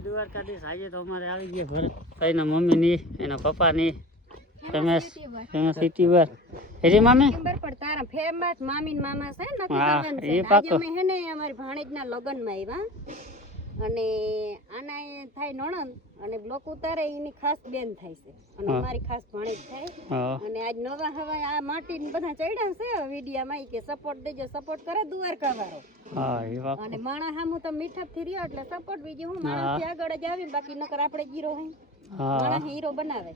દ્વારકાધીશ આજે તો અમારે આવી ગયા ભરતભાઈના મમ્મીની એના પપ્પાની ફેમસ સિટી વાર હેરી મામી તારા ફેમસ મામી મામા છે ને હા એ પાકો અમે હેને અમારી ભાણેજના લગનમાં આવ્યા અને આના એ થાય નણંદ અને બ્લોક ઉતારે એની ખાસ બેન થાય છે અને અમારી ખાસ ભાણેજ થાય અને આજ નવા હવા આ માટી ને બધા ચડ્યા છે વિડિયામાં કે સપોર્ટ દેજો સપોર્ટ કરે દ્વારકા વાળો હા એ વાત અને માણા હામુ તો મીઠા થી રહ્યો એટલે સપોર્ટ બીજું હું માણા થી આગળ જ આવી બાકી નકર આપણે જીરો હે માણા હીરો બનાવે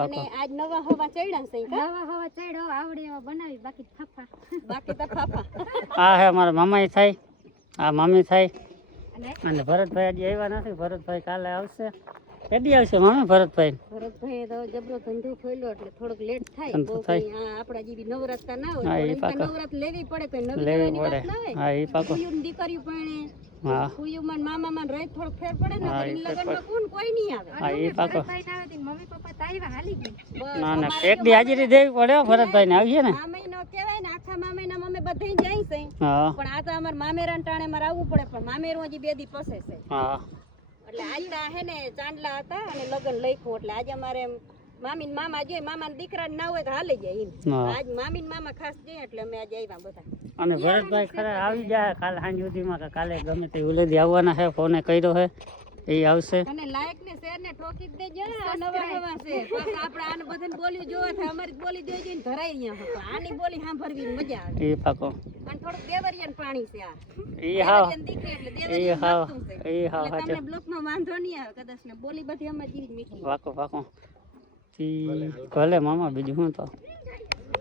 અને આજ નવા હવા ચડ્યા છે નવા હવા ચડ્યો આવડે એવા બનાવી બાકી ફાફા બાકી તો ફાફા આ હે મારા મામાઈ થાય આ મામી થાય અને ભરતભાઈ હજી આવ્યા નથી ભરતભાઈ કાલે આવશે કેદી આવશે મામી ભરતભાઈ તો જબરો ધંધો ખોલ્યો એટલે થોડુંક લેટ થાય બહુ આપડા જેવી નવરાત્રા ના હોય નવરાત લેવી પડે કોઈ નવી લેવાની વાત ના હોય હા એ પાકો દીકરીઓ પણ હા કુયુમાન મામામાન રહે થોડું ફેર પડે ને લગનમાં કોણ કોઈ નહીં આવે હા એ પાકો મમ્મી પપ્પા તાઈવા હાલી ગઈ ના ના એક દી હાજરી દેવી પડે ભરતભાઈ ને આવીએ ને મામેનો કહેવાય ને આખા મામેના મમ્મી બધે જાય છે પણ આ તો અમાર મામેરાન ટાણે મારે આવવું પડે પણ મામેરું હજી 2 દી પસે છે હા એટલે આજ હે ને ચાંદલા હતા અને લગન લખ્યું એટલે આજે અમારે મામી મામા જોઈએ મામા દીકરા ના હોય તો હાલી જાય એમ આજ મામી મામા ખાસ જઈએ એટલે અમે આજે આવ્યા બધા અને ભરતભાઈ ખરા આવી જાય કાલ સાંજ સુધીમાં કે કાલે ગમે તે ઉલેદી આવવાના છે ફોને કર્યો છે એ આવશે અને લાયક ને શેર ને ઠોકી દેજો નવા નવા છે પછી આપણે આને બધાને બોલી જોવા થાય અમારી બોલી દેજો ને ધરાઈ રહ્યા હતા આની બોલી સાંભળવી મજા આવે એ પાકો અને થોડું દેવરિયાન પાણી છે આ એ હાવ દીકરી એટલે એ દેવરિયાન હાવ વાગતું છે એ હાવ તમને બ્લોકમાં વાંધો નહીં આવે કદાચ ને બોલી બધી અમારી જેવી મીઠી પાકો પાકો ભલે મામા બીજું શું તો